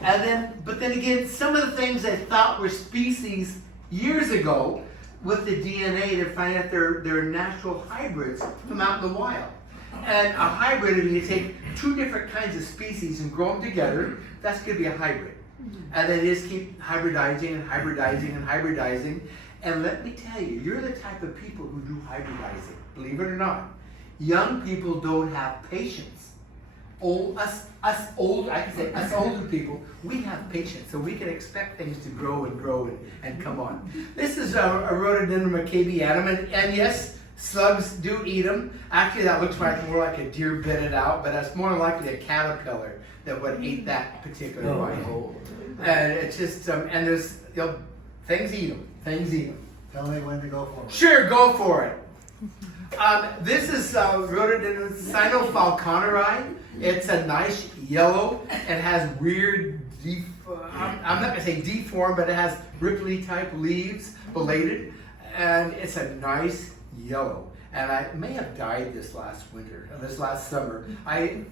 And then, but then again, some of the things I thought were species years ago, with the DNA, they're finding out they're natural hybrids from out in the wild. And a hybrid, if you take two different kinds of species and grow them together, that's going to be a hybrid. And they just keep hybridizing and hybridizing and hybridizing. And let me tell you, you're the type of people who do hybridizing, believe it or not. Young people don't have patience. Us older people, we have patience, so we can expect things to grow and come on. This is a Rhododendron maccabianum, and yes, slugs do eat them. Actually, that looks more like a deer bit it out, but that's more likely a caterpillar that would eat that particular vine. And it's just, and there's, things eat them. Things eat them. Tell me when to go for it. Sure, go for it. This is Rhododendron sinofalconeri. It's a nice yellow. It has weird, I'm not going to say deformed, but it has ripply type leaves, belated. And it's a nice yellow. And I may have died this last summer.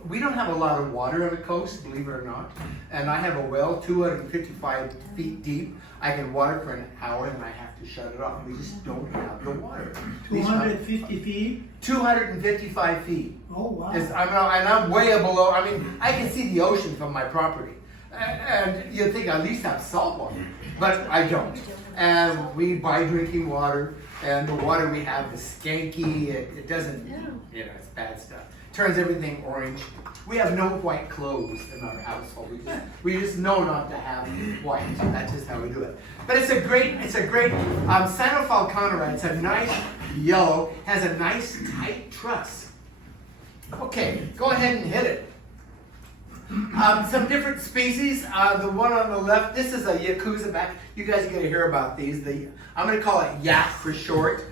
We don't have a lot of water on the coast, believe it or not. And I have a well 255 feet deep. I can water for an hour and I have to shut it off. We just don't have the water. 250 feet? 255 feet. Oh, wow. And I'm way below. I mean, I can see the ocean from my property. And you'd think I at least have salt water, but I don't. And we buy drinking water, and the water we have is skanky. It doesn't, it's bad stuff. Turns everything orange. We have no white clothes in our household. We just know not to have white. That's just how we do it. But it's a great sinofalconeri. It's a nice yellow, has a nice tight truss. Okay, go ahead and hit it. Some different species. The one on the left, this is a yakuza back. You guys are going to hear about these. I'm going to call it yak for short.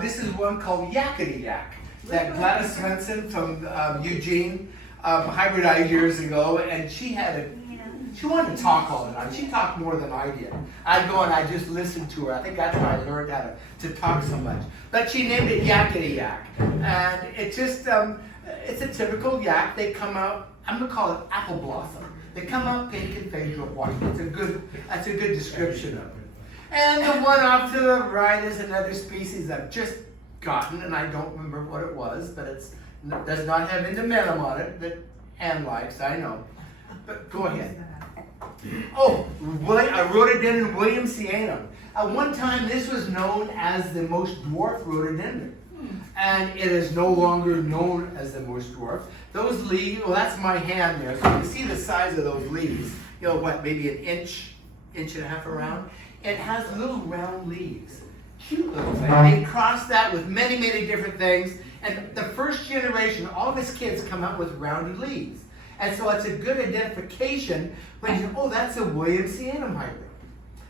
This is one called yakety yak that Gladys Svensson from Eugene hybridized years ago, and she wanted to talk all the time. She talked more than I did. I'd go and I'd just listen to her. I think that's why I learned how to talk so much. But she named it yakety yak, and it's just it's a typical yak. They come out. I'm going to call it apple blossom. They come out pink and fade to white. That's a good description of it. And the one off to the right is another species I've just gotten, and I don't remember what it was, but it does not have endomenum on it that Anne likes, I know. But go ahead. Oh, a Rhododendron williamsianum. At one time, this was known as the most dwarf rhododendron. And it is no longer known as the most dwarf. Those leaves, well, that's my hand there, so you can see the size of those leaves. Maybe an inch and a half around. It has little round leaves. Cute little thing. They cross that with many, many different things. And the first generation, all of his kids come out with rounded leaves. And so it's a good identification when you go, oh, that's a williamsianum hybrid.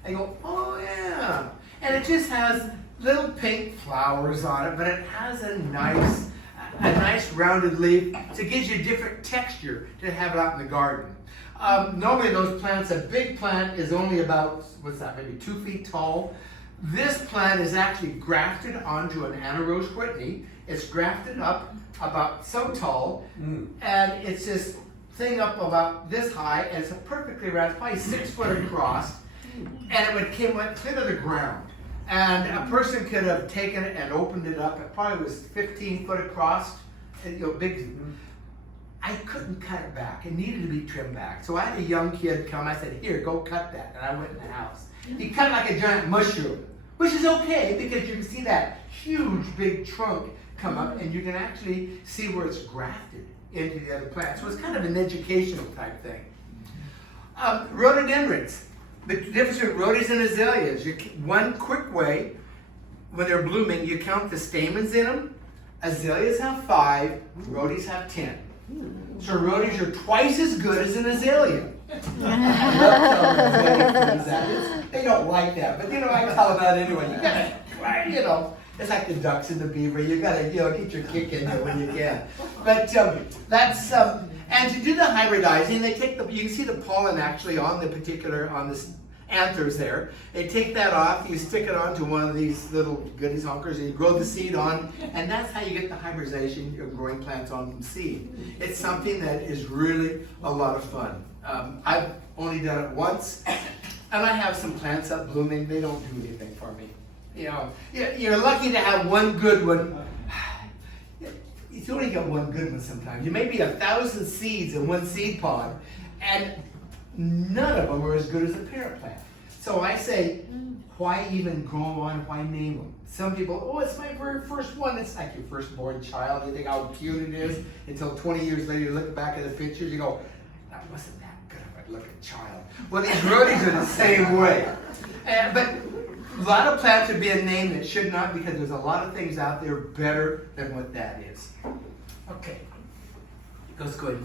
I go, oh yeah. And it just has little pink flowers on it, but it has a nice rounded leaf. So it gives you a different texture to have it out in the garden. Normally those plants, a big plant is only about, maybe 2 feet tall. This plant is actually grafted onto an Anarose Whitney. It's grafted up about so tall, and it's this thing up about this high, and it's a perfectly round, probably 6 foot across, and it went clear to the ground. And a person could have taken it and opened it up. It probably was 15 foot across, big. I couldn't cut it back. It needed to be trimmed back. So I had a young kid come. I said, here, go cut that. And I went in the house. He cut like a giant mushroom, which is okay because you can see that huge, big trunk come up, and you can actually see where it's grafted into the other plant. So it's kind of an educational type thing. Rhododendrons. The difference between rhodies and azaleas. One quick way, when they're blooming, you count the stamens in them. Azaleas have 5, rhodies have 10. So rhodies are twice as good as an azalea. They don't like that, but I tell them that anyway. You gotta try, it's like the ducks and the beaver. You gotta, get your kick in there when you can. But that's and to do the hybridizing, they take you can see the pollen actually on this anthers there. They take that off, you stick it onto one of these little goodies honkers, and you grow the seed on, and that's how you get the hybridization of growing plants on from seed. It's something that is really a lot of fun. I've only done it once, and I have some plants up blooming. They don't do anything for me. You know, you're lucky to have one good one. You only get one good one sometimes. You may be 1,000 seeds in one seed pod, and none of them are as good as a parent plant. So I say, why even grow them on? Why name them? Some people, oh, it's my very first one. It's like your firstborn child. You think how cute it is until 20 years later you look back at the pictures, you go, that wasn't that good of a looking child. Well, these rhododendrons are the same way. But a lot of plants are being named that should not, because there's a lot of things out there better than what that is. Okay, let's go ahead.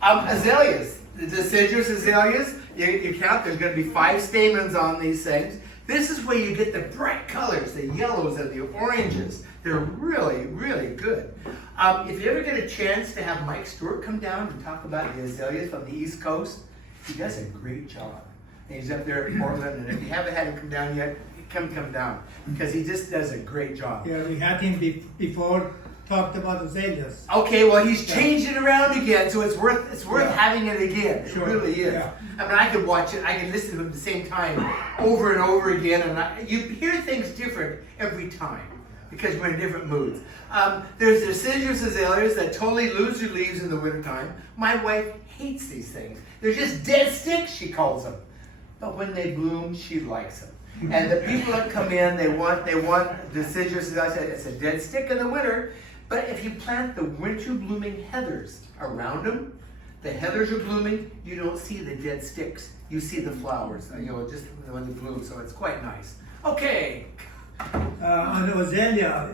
Azaleas, the deciduous azaleas, you count, there's going to be 5 stamens on these things. This is where you get the bright colors, the yellows and the oranges. They're really, really good. If you ever get a chance to have Mike Stewart come down and talk about the azaleas from the East Coast, he does a great job. And he's up there in Portland, and if you haven't had him come down yet, come down, because he just does a great job. Yeah, we had him before, talked about azaleas. Okay, well he's changed it around again, so it's worth having it again. Sure. It really is. Yeah. I mean, I could watch it, I can listen to it at the same time over and over again, and you hear things different every time because we're in different moods. There's deciduous azaleas that totally lose their leaves in the wintertime. My wife hates these things. They're just dead sticks, she calls them. But when they bloom, she likes them. And the people that come in, they want deciduous azaleas. It's a dead stick in the winter. But if you plant the winter blooming heathers around them, the heathers are blooming, you don't see the dead sticks. You see the flowers, just when they bloom, so it's quite nice. Okay. On the azalea,